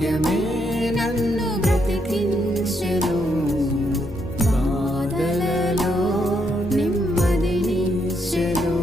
వాక్యమే నన్ను బ్రతికించెను. బాధలలో నెమ్మదినిచ్చెను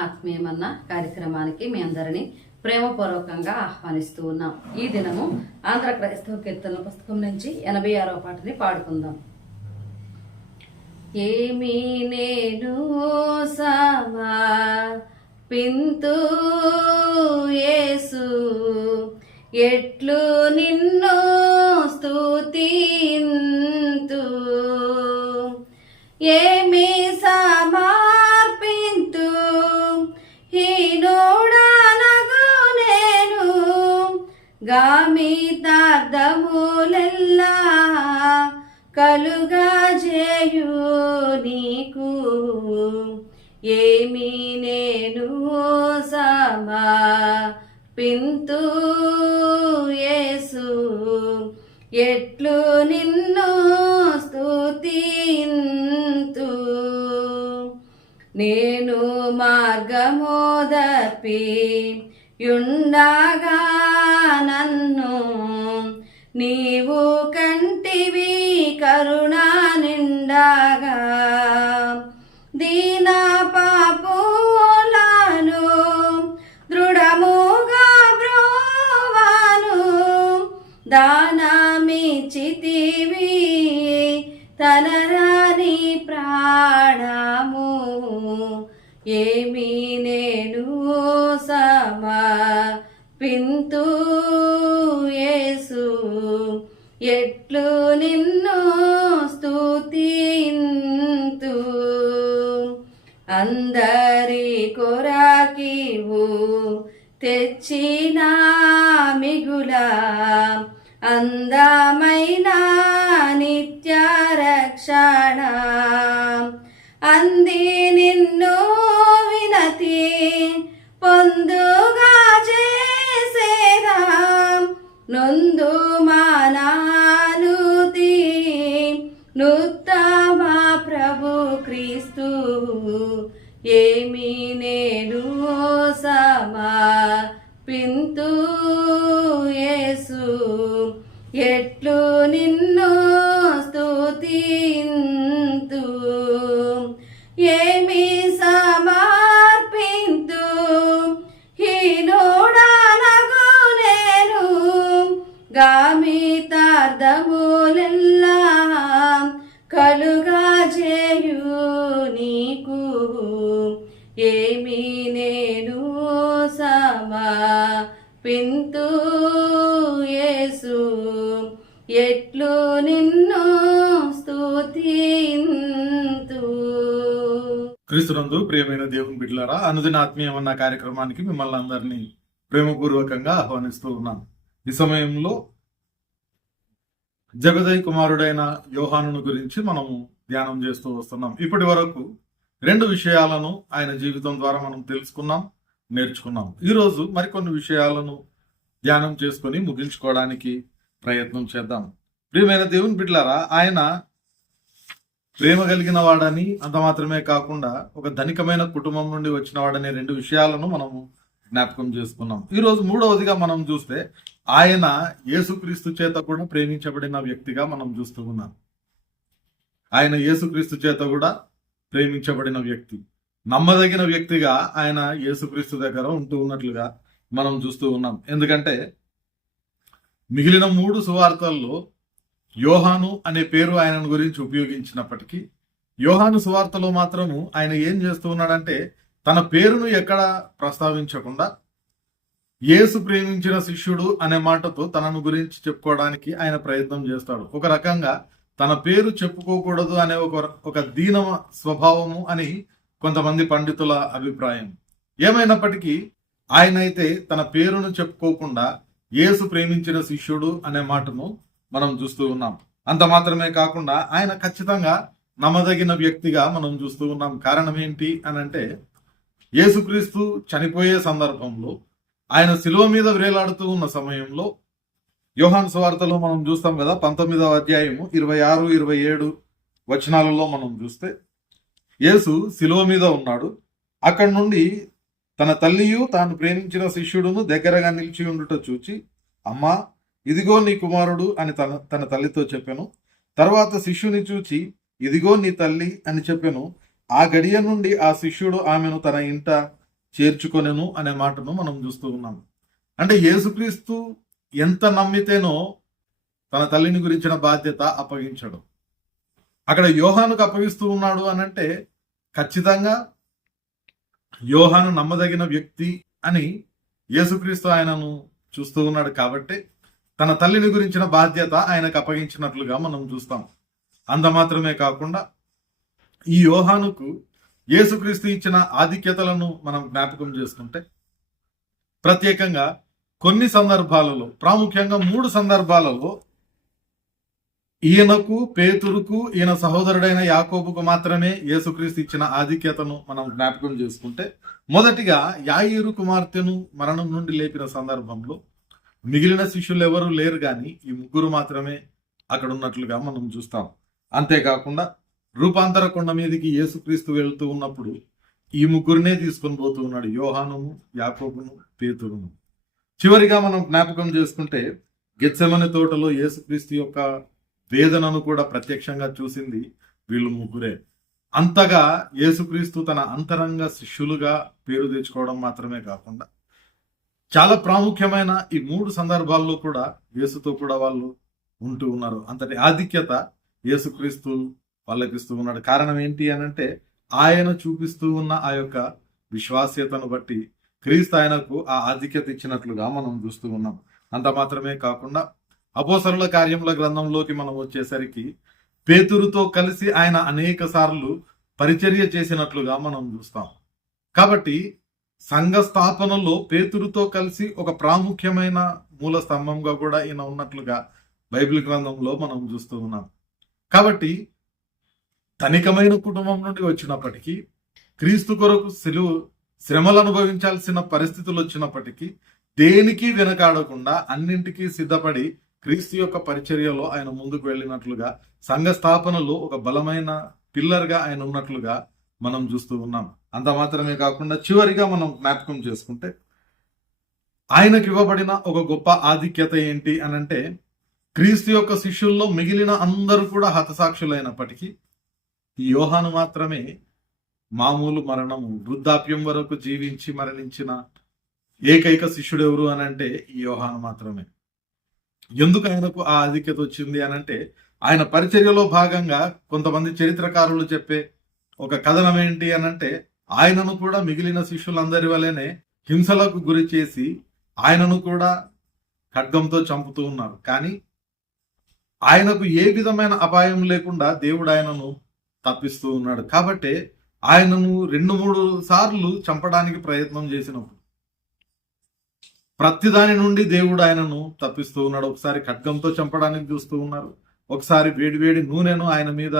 ఆత్మీయమన్న కార్యక్రమానికి మీ అందరినీ ప్రేమపూర్వకంగా ఆహ్వానిస్తూ ఉన్నాం. ఈ దినము ఆంధ్ర క్రైస్తవ కీర్తనల పుస్తకం నుంచి ఎనభై ఆరో పాటని పాడుకుందాం. ఏమి నేను సమా పింతు యేసు ఎట్లు నిన్ను స్తుతింతు? ఏమి సమర్పింతు? హీనోడనగు నేను గామితార్థములెల్లా కలుగా చేయు నీకు? ఏమి నేను సమా పింతు ఎట్లు నిన్ను స్తుతింతు. నేను మార్గమోదర్పి యుండగా నన్ను. నీవు కంటివి కరుణా నిండాగా. దీనా దానమిచితివి తనరాని ప్రాణము. ఏమి నేను సమా పింతు యేసు. ఎట్లు నిన్ను స్తుతింతు. అందరి కొరాకివు తెచ్చిన మిగులా. అందమైన నిత్య రక్షణ అంది నిన్ను వినతి పొందుగా చేసేదా. నొందు మానానుతి నుత్తమా ప్రభు క్రీస్తు. ఏమి నేను సమా పింతూ గామితార్థములెల్లా కలుగా చేయు నీకు. ఏమి నేను సమా పింతు యేసు. ఎట్లు నిన్ను స్తుతింతు. క్రీస్తునందు ప్రియమైన దేవుని బిడ్డలారా అనుదిన ఆత్మీయమన్న కార్యక్రమానికి మిమ్మల్ని అందరినీ ప్రేమపూర్వకంగా ఆహ్వానిస్తూ ఉన్నాం. ఈ సమయంలో జగదయ్ కుమారుడైన యోహానును గురించి మనము ధ్యానం చేస్తూ వస్తున్నాం. ఇప్పటి వరకు రెండు విషయాలను ఆయన జీవితం ద్వారా మనం తెలుసుకున్నాం నేర్చుకున్నాం. ఈరోజు మరికొన్ని విషయాలను ధ్యానం చేసుకొని ముగించుకోవడానికి ప్రయత్నం చేద్దాం. ప్రియమైన దేవుని బిడ్లారా ఆయన ప్రేమ కలిగిన వాడని అంత మాత్రమే కాకుండా ఒక ధనికమైన కుటుంబం నుండి వచ్చిన వాడనే రెండు విషయాలను మనము జ్ఞాపకం చేసుకున్నాం. ఈరోజు మూడవదిగా మనం చూస్తే ఆయన యేసుక్రీస్తు చేత కూడా ప్రేమించబడిన వ్యక్తిగా మనం చూస్తూ ఉన్నాం. ఆయన యేసుక్రీస్తు చేత కూడా ప్రేమించబడిన వ్యక్తి. నమ్మదగిన వ్యక్తిగా ఆయన యేసుక్రీస్తు దగ్గర ఉంటూ ఉన్నట్లుగా మనం చూస్తూ ఉన్నాం. ఎందుకంటే మిగిలిన మూడు సువార్తల్లో యోహాను అనే పేరు ఆయన గురించి ఉపయోగించినప్పటికీ యోహాను సువార్తలో మాత్రము ఆయన ఏం చేస్తూ ఉన్నాడంటే తన పేరును ఎక్కడ ప్రస్తావించకుండా యేసు ప్రేమించిన శిష్యుడు అనే మాటతో తనను గురించి చెప్పుకోవడానికి ఆయన ప్రయత్నం చేస్తాడు. ఒక రకంగా తన పేరు చెప్పుకోకూడదు అనే ఒక ఒక దీన స్వభావము అని కొంతమంది పండితుల అభిప్రాయం. ఏమైనప్పటికీ ఆయన అయితే తన పేరును చెప్పుకోకుండా యేసు ప్రేమించిన శిష్యుడు అనే మాటను మనం చూస్తూ ఉన్నాం. అంత మాత్రమే కాకుండా ఆయన ఖచ్చితంగా నమ్మదగిన వ్యక్తిగా మనం చూస్తూ ఉన్నాం. కారణం ఏంటి అని అంటే యేసుక్రీస్తు చనిపోయే సందర్భంలో ఆయన శిలువ మీద వేలాడుతూ ఉన్న సమయంలో యోహాన్ సువార్తలో మనం చూస్తాం కదా పంతొమ్మిదవ అధ్యాయము ఇరవై ఆరు ఇరవై ఏడు వచనాలలో మనం చూస్తే యేసు శిలువ మీద ఉన్నాడు. అక్కడి నుండి తన తల్లియు తాను ప్రేమించిన శిష్యుడును దగ్గరగా నిలిచి ఉండుట చూచి అమ్మా ఇదిగో నీ కుమారుడు అని తన తన తల్లితో చెప్పాను. తర్వాత శిష్యుని చూచి ఇదిగో నీ తల్లి అని చెప్పాను. ఆ గడియ నుండి ఆ శిష్యుడు ఆమెను తన ఇంట చేర్చుకొనెను అనే మాటను మనం చూస్తూ ఉన్నాం. అంటే యేసుక్రీస్తు ఎంత నమ్మితేనో తన తల్లిని గురించిన బాధ్యత అప్పగించడు. అక్కడ యోహానుకు అప్పగిస్తూ ఉన్నాడు అని అంటే ఖచ్చితంగా యోహాను నమ్మదగిన వ్యక్తి అని యేసుక్రీస్తు ఆయనను చూస్తూ ఉన్నాడు కాబట్టి తన తల్లిని గురించిన బాధ్యత ఆయనకు అప్పగించినట్లుగా మనం చూస్తాం. అంత మాత్రమే కాకుండా ఈ యోహానుకు యేసుక్రీస్తు ఇచ్చిన ఆధిక్యతలను మనం జ్ఞాపకం చేసుకుంటే ప్రత్యేకంగా కొన్ని సందర్భాలలో ప్రాముఖ్యంగా మూడు సందర్భాలలో ఈయనకు పేతురుకు ఈయన సహోదరుడైన యాకోబుకు మాత్రమే యేసుక్రీస్తు ఇచ్చిన ఆధిక్యతను మనం జ్ఞాపకం చేసుకుంటే మొదటిగా యాయిరు కుమార్తెను మరణం నుండి లేపిన సందర్భంలో మిగిలిన శిష్యులు ఎవరూ లేరు కానీ ఈ ముగ్గురు మాత్రమే అక్కడ ఉన్నట్లుగా మనం చూస్తాం. అంతేకాకుండా రూపాంతర కొండ మీదకి యేసుక్రీస్తు వెళ్తూ ఉన్నప్పుడు ఈ ముగ్గురినే తీసుకొని పోతూ ఉన్నాడు. యోహానును యాకోబును పేతురును. చివరిగా మనం జ్ఞాపకం చేసుకుంటే గెచ్చమని తోటలో యేసుక్రీస్తు యొక్క వేదనను కూడా ప్రత్యక్షంగా చూసింది వీళ్ళు ముగ్గురే. అంతగా యేసుక్రీస్తు తన అంతరంగ శిష్యులుగా పేరు తెచ్చుకోవడం మాత్రమే కాకుండా చాలా ప్రాముఖ్యమైన ఈ మూడు సందర్భాల్లో కూడా యేసుతో కూడా వాళ్ళు ఉంటూ ఉన్నారు. అంతటి ఆధిక్యత యేసుక్రీస్తు వాళ్ళకి ఇస్తూ ఉన్నాడు. కారణం ఏంటి అని అంటే ఆయన చూపిస్తూ ఉన్న ఆ యొక్క విశ్వాస్యతను బట్టి క్రీస్తు ఆయనకు ఆ ఆధిక్యత ఇచ్చినట్లుగా మనం చూస్తూ ఉన్నాం. అంత మాత్రమే కాకుండా అపోసరుల కార్యముల గ్రంథంలోకి మనం వచ్చేసరికి పేతురుతో కలిసి ఆయన అనేక సార్లు పరిచర్య చేసినట్లుగా మనం చూస్తాం. కాబట్టి సంఘ స్థాపనలో పేతురుతో కలిసి ఒక ప్రాముఖ్యమైన మూల స్తంభంగా కూడా ఈయన ఉన్నట్లుగా బైబిల్ గ్రంథంలో మనం చూస్తూ ఉన్నాం. కాబట్టి ధనికమైన కుటుంబం నుండి వచ్చినప్పటికీ క్రీస్తు కొరకు సెలువు శ్రమలు అనుభవించాల్సిన పరిస్థితులు వచ్చినప్పటికీ దేనికి వెనకాడకుండా అన్నింటికీ సిద్ధపడి క్రీస్తు యొక్క పరిచర్యలో ఆయన ముందుకు వెళ్ళినట్లుగా సంఘ స్థాపనలో ఒక బలమైన పిల్లర్గా ఆయన ఉన్నట్లుగా మనం చూస్తూ ఉన్నాం. అంత మాత్రమే కాకుండా చివరిగా మనం జ్ఞాపకం చేసుకుంటే ఆయనకు ఇవ్వబడిన ఒక గొప్ప ఆధిక్యత ఏంటి అని అంటే క్రీస్తు యొక్క శిష్యుల్లో మిగిలిన అందరూ కూడా హతసాక్షులైనప్పటికీ యోహాను మాత్రమే మామూలు మరణము వృద్ధాప్యం వరకు జీవించి మరణించిన ఏకైక శిష్యుడు ఎవరు అని అంటే ఈ యోహాను మాత్రమే. ఎందుకు ఆయనకు ఆ ఆధిక్యత వచ్చింది అని అంటే ఆయన పరిచర్యలో భాగంగా కొంతమంది చరిత్రకారులు చెప్పే ఒక కథనం ఏంటి అని అంటే ఆయనను కూడా మిగిలిన శిష్యులందరి వల్లనే హింసలకు గురి చేసి ఆయనను కూడా ఖడ్గంతో చంపుతూ ఉన్నారు. కానీ ఆయనకు ఏ విధమైన అపాయం లేకుండా దేవుడు ఆయనను తప్పిస్తూ ఉన్నాడు. కాబట్టి ఆయనను రెండు మూడు సార్లు చంపడానికి ప్రయత్నం చేసినప్పుడు ప్రతిదాని నుండి దేవుడు ఆయనను తప్పిస్తూ ఉన్నాడు. ఒకసారి ఖడ్గంతో చంపడానికి చూస్తూ ఉన్నారు. ఒకసారి వేడివేడి నూనెను ఆయన మీద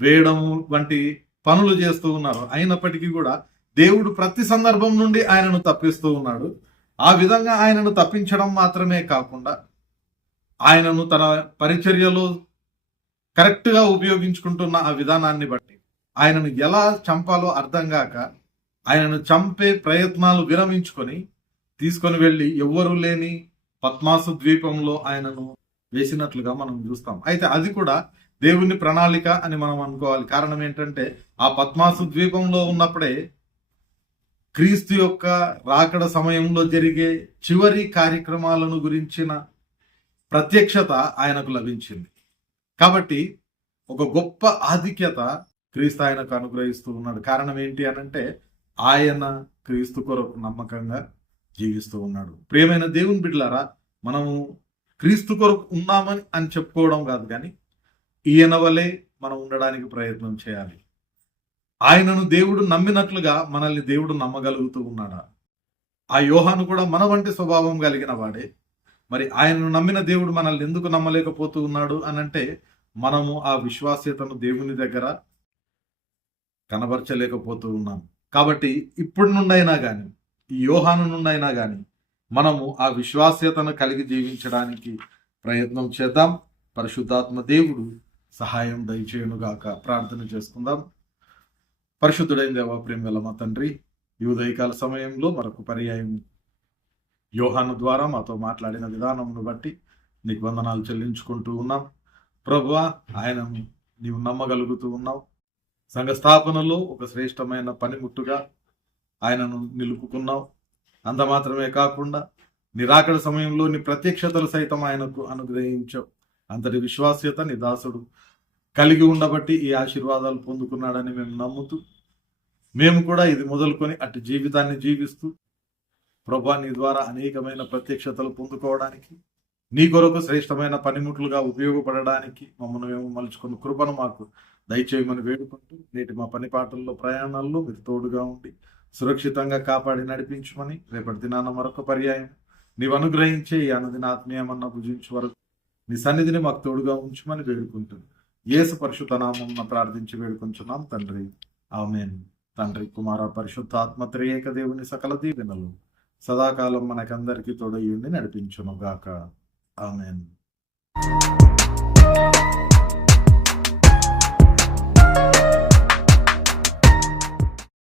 వేయడము వంటి పనులు చేస్తూ ఉన్నారు. అయినప్పటికీ కూడా దేవుడు ప్రతి సందర్భం నుండి ఆయనను తప్పిస్తూ ఉన్నాడు. ఆ విధంగా ఆయనను తప్పించడం మాత్రమే కాకుండా ఆయనను తన పరిచర్యలో కరెక్ట్గా ఉపయోగించుకుంటున్న ఆ విధానాన్ని బట్టి ఆయనను ఎలా చంపాలో అర్థం కాక ఆయనను చంపే ప్రయత్నాలు విరమించుకొని తీసుకొని వెళ్ళి ఎవ్వరూ లేని పద్మాసు ద్వీపంలో ఆయనను వేసినట్లుగా మనం చూస్తాం. అయితే అది కూడా దేవుని ప్రణాళిక అని మనం అనుకోవాలి. కారణం ఏంటంటే ఆ పద్మాసు ద్వీపంలో ఉన్నప్పుడే క్రీస్తు యొక్క రాకడ సమయంలో జరిగే చివరి కార్యక్రమాలను గురించిన ప్రత్యక్షత ఆయనకు లభించింది. కాబట్టి ఒక గొప్ప ఆధిక్యత క్రీస్తు ఆయనకు అనుగ్రహిస్తూ ఉన్నాడు. కారణం ఏంటి అనంటే ఆయన క్రీస్తు కొరకు నమ్మకంగా జీవిస్తూ ఉన్నాడు. ప్రియమైన దేవుని బిడ్డలారా మనము క్రీస్తు కొరకు ఉన్నామని అని చెప్పుకోవడం కాదు కానీ ఈయన వలె మనం ఉండడానికి ప్రయత్నం చేయాలి. ఆయనను దేవుడు నమ్మినట్లుగా మనల్ని దేవుడు నమ్మగలుగుతూ ఉన్నాడా? ఆ యోహాను కూడా మన వంటి స్వభావం కలిగిన వాడే. మరి ఆయనను నమ్మిన దేవుడు మనల్ని ఎందుకు నమ్మలేకపోతూ ఉన్నాడు అని అంటే మనము ఆ విశ్వాస్యతను దేవుని దగ్గర కనబరచలేకపోతూ ఉన్నాం. కాబట్టి ఇప్పటి నుండైనా కానీ ఈ యోహాను నుండైనా కానీ మనము ఆ విశ్వాస్యతను కలిగి జీవించడానికి ప్రయత్నం చేద్దాం. పరిశుద్ధాత్మ దేవుడు సహాయం దయచేయునుగాక ప్రార్థన చేసుకుందాం. పరిశుద్ధుడైన దేవా ప్రేమ మా తండ్రి ఈ ఉదయకాల సమయంలో మరొక పర్యాయం యోహాను ద్వారా మాతో మాట్లాడిన విధానమును బట్టి నీకు వందనాలు చెల్లించుకుంటూ ఉన్నాం. ప్రభువా ఆయనను నీవు నమ్మగలుగుతూ ఉన్నావు. సంఘ స్థాపనలో ఒక శ్రేష్టమైన పనిముట్టుగా ఆయనను నిలుపుకున్నావు. అంత మాత్రమే కాకుండా నిరాకడ సమయంలో నీ ప్రత్యక్షతలు సైతం ఆయనకు అనుగ్రహించావు. అంతటి విశ్వాస్యత నీ దాసుడు కలిగి ఉండబట్టి ఈ ఆశీర్వాదాలు పొందుకున్నాడని మేము నమ్ముతూ మేము కూడా ఇది మొదలుకొని అటు జీవితాన్ని జీవిస్తూ ప్రభా నీ ద్వారా అనేకమైన ప్రత్యక్షతలు పొందుకోవడానికి నీ కొరకు శ్రేష్టమైన పనిముట్లుగా ఉపయోగపడడానికి మమ్మల్ని మేము మలుచుకున్న కృపను మాకు దయచేయమని వేడుకుంటూ నేటి మా పని పాటల్లో ప్రయాణాల్లో మీరు తోడుగా ఉండి సురక్షితంగా కాపాడి నడిపించమని రేపటి దినాన మరొక పర్యాయం. నీవు అనుగ్రహించే ఈ అనుదిన ఆత్మీయమన్న భుజించు వరకు నీ సన్నిధిని మాకు తోడుగా ఉంచమని వేడుకుంటుంది యేసు పరిశుద్ధ నామం ప్రార్థించి వేడుకుంటున్నాం తండ్రి. ఆమెన్. తండ్రి కుమార పరిశుద్ధ ఆత్మ త్రియేక దేవుని సకల దీవెనలు. సదాకాలం మనకందరికీ తోడయ్యుండి నడిపించునుగాక. ఆమెన్.